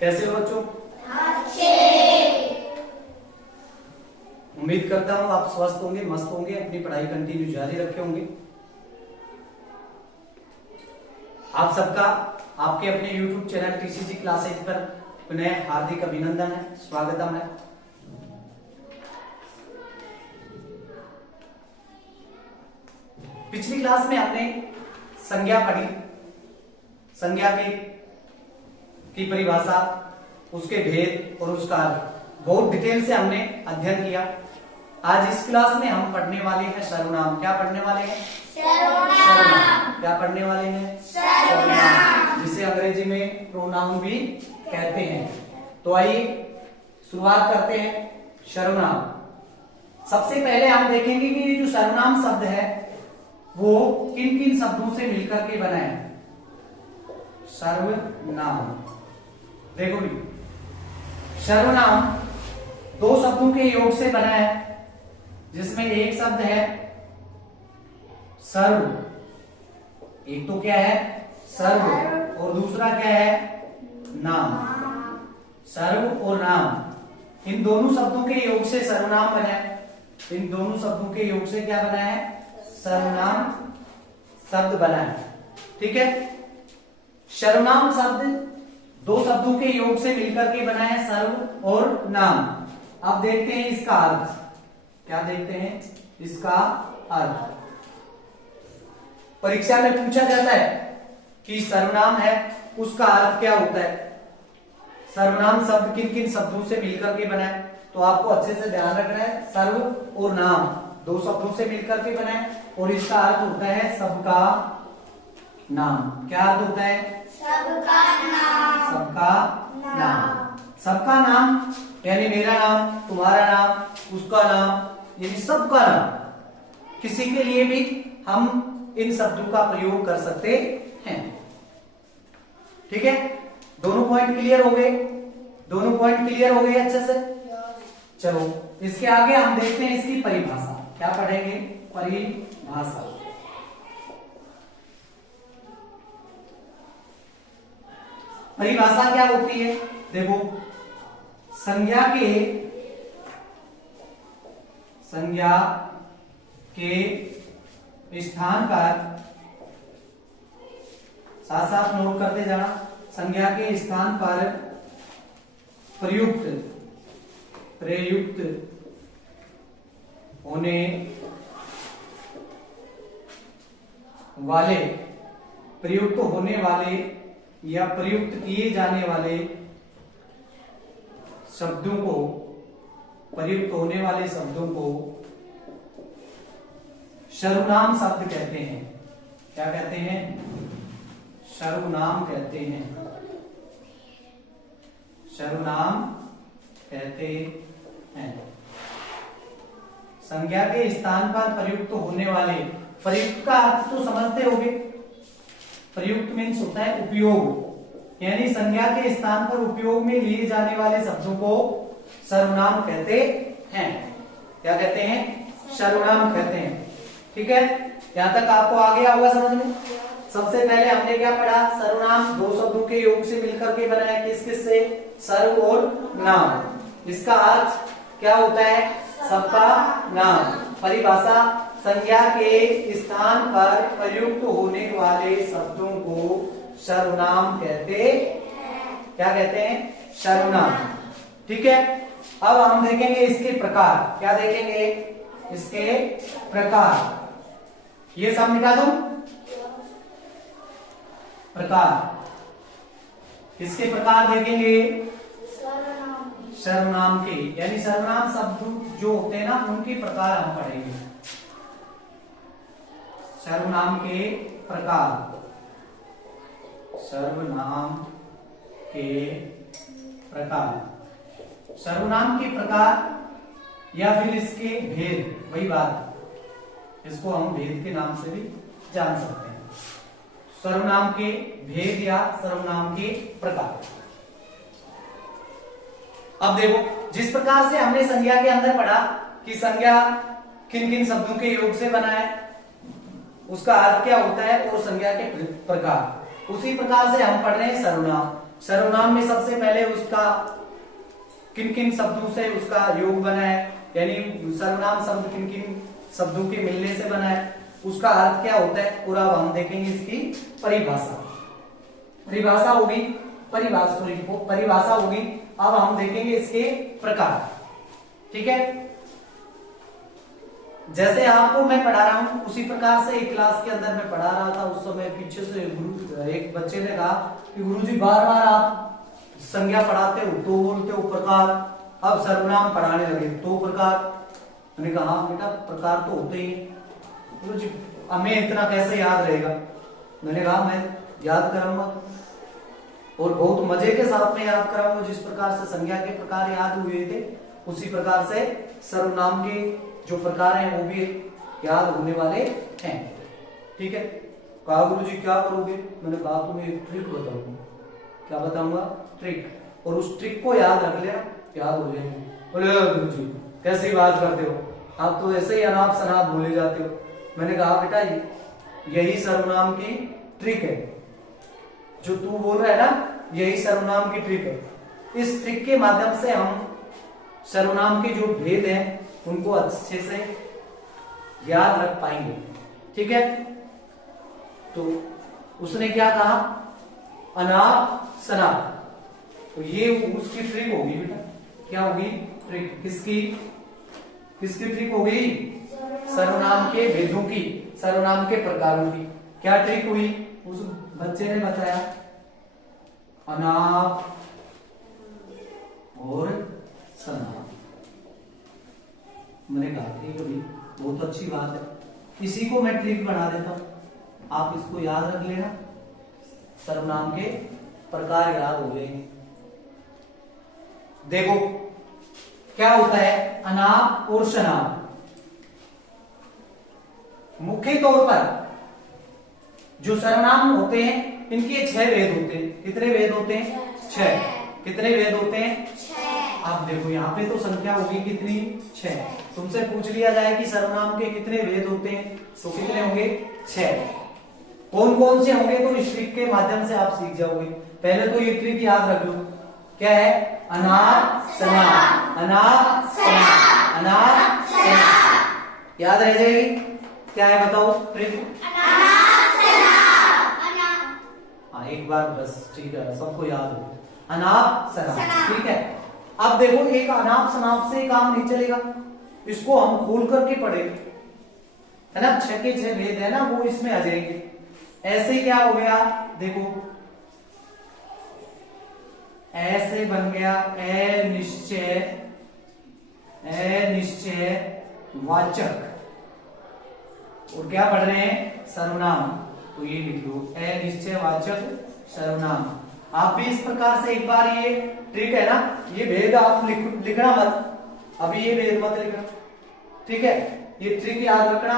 कैसे हो बच्चों? अच्छे। उम्मीद करता हूँ आप स्वस्थ होंगे, मस्त होंगे, अपनी पढ़ाई कंटिन्यू जारी रखे होंगे। आप सबका आपके अपने YouTube चैनल TCG क्लासेज पर पुनः हार्दिक अभिनंदन है, स्वागतम है। पिछली क्लास में हमने संज्ञा पढ़ी, संज्ञा की परिभाषा, उसके भेद और उसका अर्थ बहुत डिटेल से हमने अध्ययन किया। आज इस क्लास में हम पढ़ने वाले हैं सर्वनाम। क्या पढ़ने वाले हैं? सर्वनाम। क्या पढ़ने वाले हैं? सर्वनाम, जिसे अंग्रेजी में प्रोनाउन भी कहते हैं। तो आइए शुरुआत करते हैं सर्वनाम। सबसे पहले हम देखेंगे कि ये जो सर्वनाम शब्द है वो किन किन शब्दों से मिलकर के बना है। सर्वनाम देखो भी, सर्वनाम दो शब्दों के योग से बना है, जिसमें एक शब्द है सर्व, एक तो क्या है सर्व और दूसरा क्या है नाम। सर्व और नाम, इन दोनों शब्दों के योग से सर्वनाम बना है। इन दोनों शब्दों के योग से क्या बना है? सर्वनाम शब्द बना है। ठीक है, सर्वनाम शब्द दो शब्दों के योग से मिलकर के बना है, सर्व और नाम। अब देखते हैं इसका अर्थ। क्या देखते हैं? इसका अर्थ। परीक्षा में पूछा जाता है कि सर्वनाम है, उसका अर्थ क्या होता है। सर्वनाम शब्द किन किन शब्दों से मिलकर के बना है, तो आपको अच्छे से ध्यान रखना है। सर्व और नाम दो शब्दों से मिलकर के बना है और इसका अर्थ होता है सबका नाम। क्या अर्थ होता है? सबका नाम। सबका नाम। सबका नाम यानी मेरा नाम, तुम्हारा नाम, उसका नाम, यानी सबका नाम। किसी के लिए भी हम इन शब्दों का प्रयोग कर सकते हैं। ठीक है, दोनों पॉइंट क्लियर हो गए? दोनों पॉइंट क्लियर हो गए अच्छे से? चलो इसके आगे हम देखते हैं इसकी परिभाषा। क्या पढ़ेंगे? परिभाषा। परिभाषा क्या होती है? देखो, संज्ञा के स्थान पर, साथ साथ नोट करते जाना, संज्ञा के स्थान पर प्रयुक्त होने वाले या प्रयुक्त किए जाने वाले शब्दों को, प्रयुक्त होने वाले शब्दों को सर्वनाम शब्द कहते हैं। क्या कहते हैं? सर्वनाम कहते हैं। सर्वनाम कहते हैं। संज्ञा के स्थान पर प्रयुक्त होने वाले, प्रयुक्त का अर्थ तो समझते होंगे। प्रयुक्त मीन्स होता है उपयोग, यानी संज्ञा के स्थान पर उपयोग में लिए जाने वाले शब्दों को सर्वनाम कहते हैं। क्या कहते हैं? सर्वनाम कहते हैं। ठीक है, यहां तक आपको आ गया होगा समझ में। सबसे पहले हमने क्या पढ़ा? सर्वनाम दो शब्दों के योग से मिलकर के बना है। किस किस से? सर्व और नाम। इसका अर्थ क्या होता है? सबका नाम। परिभाषा, संज्ञा के स्थान पर प्रयुक्त होने वाले शब्दों को सर्वनाम कहते हैं। क्या कहते हैं? सर्वनाम। ठीक है, अब हम देखेंगे इसके प्रकार। क्या देखेंगे? इसके प्रकार। ये सब मिटा दो। प्रकार, इसके प्रकार देखेंगे सर्वनाम के, यानी सर्वनाम शब्द जो होते हैं ना, उनके प्रकार हम पढ़ेंगे। सर्वनाम के प्रकार, सर्वनाम के प्रकार, सर्वनाम के प्रकार या फिर इसके भेद, वही बात, इसको हम भेद के नाम से भी जान सकते हैं। सर्वनाम के भेद या सर्वनाम के प्रकार। अब देखो, जिस प्रकार से हमने संज्ञा के अंदर पढ़ा कि संज्ञा किन किन शब्दों के योग से बना है, उसका अर्थ क्या होता है और संज्ञा के प्रकार, उसी प्रकार से हम पढ़ रहे हैं सर्वनाम। सर्वनाम में सबसे पहले उसका किन किन शब्दों से उसका योग बना है, यानी सर्वनाम शब्द किन किन शब्दों के मिलने से बना है, उसका अर्थ क्या होता है, और अब हम देखेंगे इसकी परिभाषा। परिभाषा होगी, परिभाषा होगी। अब हम देखेंगे इसके प्रकार। ठीक है, जैसे आपको मैं पढ़ा रहा हूं उसी प्रकार से एक क्लास के अंदर मैं पढ़ा रहा था, उस समय पीछे से एक बच्चे ने कहा कि गुरुजी बार बार आप संज्ञा पढ़ाते हो तो बोलते हो प्रकार, अब सर्वनाम पढ़ाने लगे तो प्रकार। मैंने कहा हाँ बेटा प्रकार तो होते ही, गुरुजी हमें इतना कैसे याद रहेगा। मैंने कहा मैं याद कराऊंगा और बहुत मजे के साथ में याद कराऊंगा। जिस प्रकार से संज्ञा के प्रकार याद हुए थे उसी प्रकार से सर्वनाम के जो प्रकार हैं वो भी याद होने वाले हैं। ठीक है, कहा गुरुजी क्या करोगे, मैंने कहा तुम्हें एक ट्रिक बताऊंगा। क्या बताऊंगा, ट्रिक, और उस ट्रिक को याद रख लेना, याद हो जाएंगे। बोले गुरुजी कैसी बात करते हो, आप तो ऐसे ही अनाप शनाप बोले जाते हो। मैंने कहा बेटा यही सर्वनाम की ट्रिक है, जो तू बोल रहा है ना यही सर्वनाम की ट्रिक है। इस ट्रिक के माध्यम से हम सर्वनाम के जो भेद हैं उनको अच्छे से याद रख पाएंगे। ठीक है, तो उसने क्या कहा, अनाप शनाप, तो ये उसकी ट्रिक होगी बेटा। क्या होगी ट्रिक, किसकी ट्रिक होगी, सर्वनाम के भेदों की, सर्वनाम के प्रकारों की। क्या ट्रिक हुई, उस बच्चे ने बताया अनाप और शनाप। मैंने कहा ठीक है, बहुत अच्छी बात है, इसी को मैं ट्रिक बना देता हूं, आप इसको याद रख लेना, सर्वनाम के प्रकार याद हो जाएंगे। देखो क्या होता है अनाप और शनाप। मुख्य तौर पर जो सर्वनाम होते हैं इनके 6 भेद होते हैं। कितने भेद होते हैं, 6। कितने भेद होते हैं, आप देखो यहाँ पे तो संख्या होगी कितनी, 6। तुमसे पूछ लिया जाए कि सर्वनाम के कितने भेद होते हैं तो कितने होंगे, 6। कौन कौन से होंगे तो इस ट्रिक के माध्यम से आप सीख जाओगे। पहले तो ये ट्रिक याद रख लो, क्या है, अनाप शनाप, अनाप शनाप, अनाप शनाप, याद रह जाएगी। क्या है बताओ ट्रिक, हाँ एक बार बस, ठीक है सबको याद हो, अनाप शनाप। ठीक है, अब देखो एक अनाप शनाप से काम नहीं चलेगा, इसको हम खोल करके पढ़े है ना, 6 के 6 भेद है ना वो इसमें आ जाएंगे। ऐसे क्या हो गया, देखो ऐसे बन गया अनिश्चय वाचक, और क्या पढ़ रहे हैं, सर्वनाम, तो ये लिख लो अनिश्चय वाचक सर्वनाम। आप भी इस प्रकार से एक बार ये ट्रिक है ना, ये भेद आप लिखना मत, अभी ये भेद मत लिखना। ठीक है, ये ट्रिक याद रखना,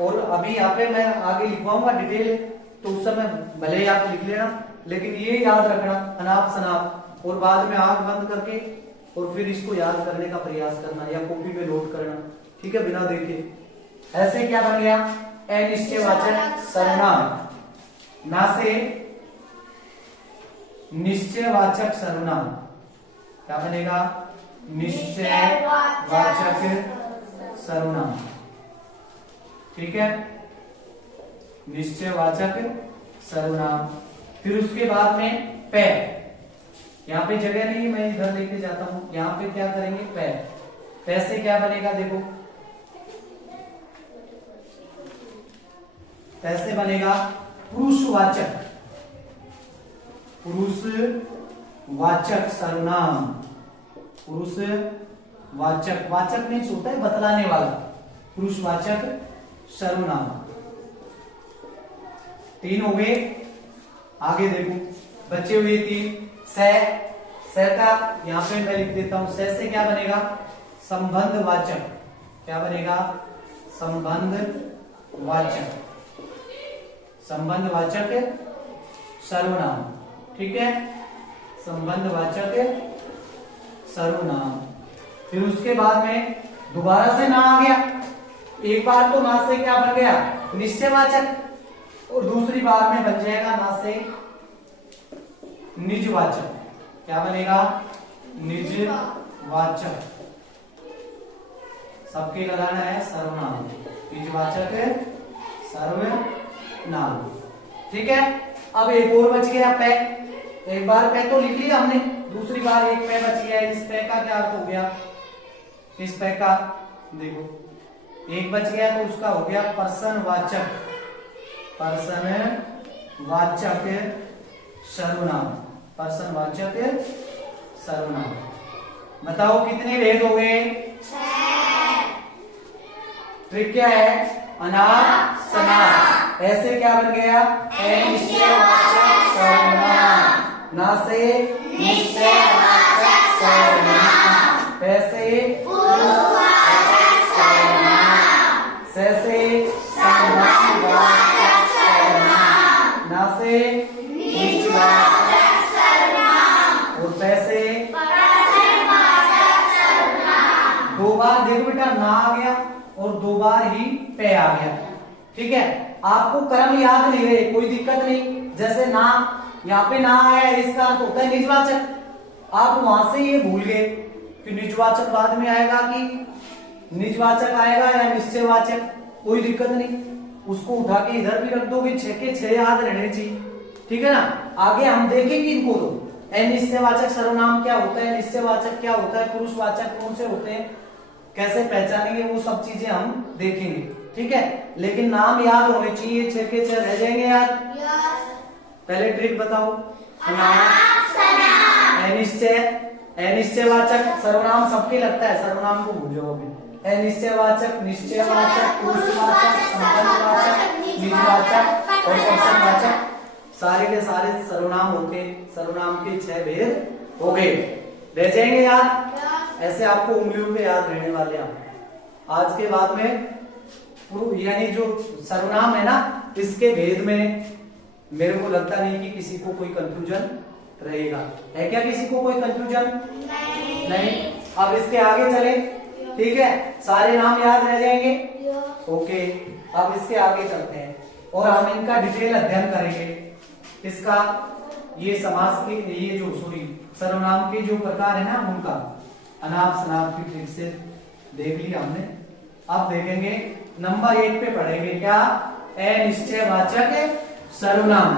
और अभी यहाँ पे मैं आगे लिखवाऊंगा डिटेल, तो उस समय भले ही आप लिख लेना, लेकिन ये याद रखना अनाप शनाप, और बाद में आंख बंद करके और फिर इसको याद करने का प्रयास करना या कॉपी में नोट करना। ठीक है, बिना देखे। ऐसे क्या बन गया, अनिश्चयवाचक सर्वनाम, ना से निश्चयवाचक सर्वनाम। क्या बनेगा, निश्चयवाचक सर्वनाम। ठीक है, निश्चयवाचक सर्वनाम। फिर उसके बाद में पे, यहाँ पे जगह नहीं, मैं इधर लेके जाता हूं, यहाँ पे क्या करेंगे, पे। पे से क्या बनेगा, देखो कैसे बनेगा, पुरुषवाचक, पुरुषवाचक सर्वनाम। पुरुषवाचक, वाचक मीन्स होता है बतलाने वाला, पुरुषवाचक सर्वनाम। 3 हो गए। आगे देखो बचे हुए 3, से का यहां पे मैं लिख देता हूं, से क्या बनेगा, संबंधवाचक। क्या बनेगा, संबंधवाचक, संबंधवाचक सर्वनाम। ठीक है, संबंधवाचक सर्वनाम। फिर उसके बाद में दोबारा से ना आ गया, एक बार तो ना से क्या बन गया, निश्चयवाचक, और दूसरी बार में बन जाएगा ना से निजवाचक। क्या बनेगा? निजवाचक। सबके लगाना है सर्वनाम। निजवाचक सर्वनाम। ठीक है। अब एक और बच गया पे। एक बार पे तो लिख लिया हमने, दूसरी बार एक पे बच गया। इस पे का क्या अर्थ हो गया? इस पे का देखो एक बच गया तो उसका हो गया पर्सनवाचक। पर्सनवाचक सर्वनाम। पर्सनवाचक सर्वनाम। बताओ कितने भेद हो गए? ट्रिक क्या है? अनाप शनाप। ऐसे क्या बन गया? अनिश्चयवाचक सर्वनाम। ना से निश्चयवाचक सर्वनाम। ऐसे पुरुषवाचक सर्वनाम। से संबंधवाचक सर्वनाम। ना से निजवाचक सर्वनाम। और पैसे परसनवाचक सर्वनाम। दो बार देखो बेटा ना आ गया और दो बार ही पे आ गया। ठीक है। आपको क्रम याद नहीं रहे कोई दिक्कत नहीं। जैसे ना यहाँ पे ना आया इसका अर्थ होता है निजवाचक। आप वहां से ये भूल गए कि निजवाचक बाद में आएगा कि निजवाचक आएगा या निश्चयवाचक, कोई दिक्कत नहीं। उसको उठा के इधर भी रख दोगे, 6 के 6 याद रहने चाहिए। ठीक है ना। आगे हम देखेंगे इनको। तो अनिश्चयवाचक सर्वनाम क्या होता है, निश्चयवाचक क्या होता है, पुरुषवाचक कौन से होते हैं, कैसे पहचानेंगे, वो सब चीजें हम देखेंगे। ठीक है। लेकिन नाम याद होने चाहिए, 6 के 6 रह जाएंगे याद। पहले ट्रिक बताओ। अनिश्चय अनिश्चयवाचक सर्वनाम सबके लगता है, सर्वनाम को भूल जाओ अभी। अनिश्चयवाचक, निश्चयवाचक, पुरुषवाचक, संबंधवाचक, निजवाचक और पर्सनवाचक सारे के सारे सर्वनाम होते। सर्वनाम के 6 भेद हो गए, रह जाएंगे याद। ऐसे आपको उंगलियों पे याद रहने वाले आप। आज के बाद में यानी जो सर्वनाम है ना, इसके भेद में मेरे को लगता नहीं कि किसी को कोई कंफ्यूजन रहेगा। है क्या किसी को कोई कंफ्यूजन? नहीं। अब इसके आगे चले। ठीक है। सारे नाम याद रह जाएंगे। ओके। अब इसके आगे चलते हैं और हम इनका डिटेल अध्ययन करेंगे। इसका ये समास के ये जो सर्वनाम के जो प्रकार है ना उनका अनाप शनाप की ट्रिक से देख लिया हमने। अब देखेंगे नंबर 1 पे पढ़ेंगे क्या? अनिश्चयवाचक सर्वनाम।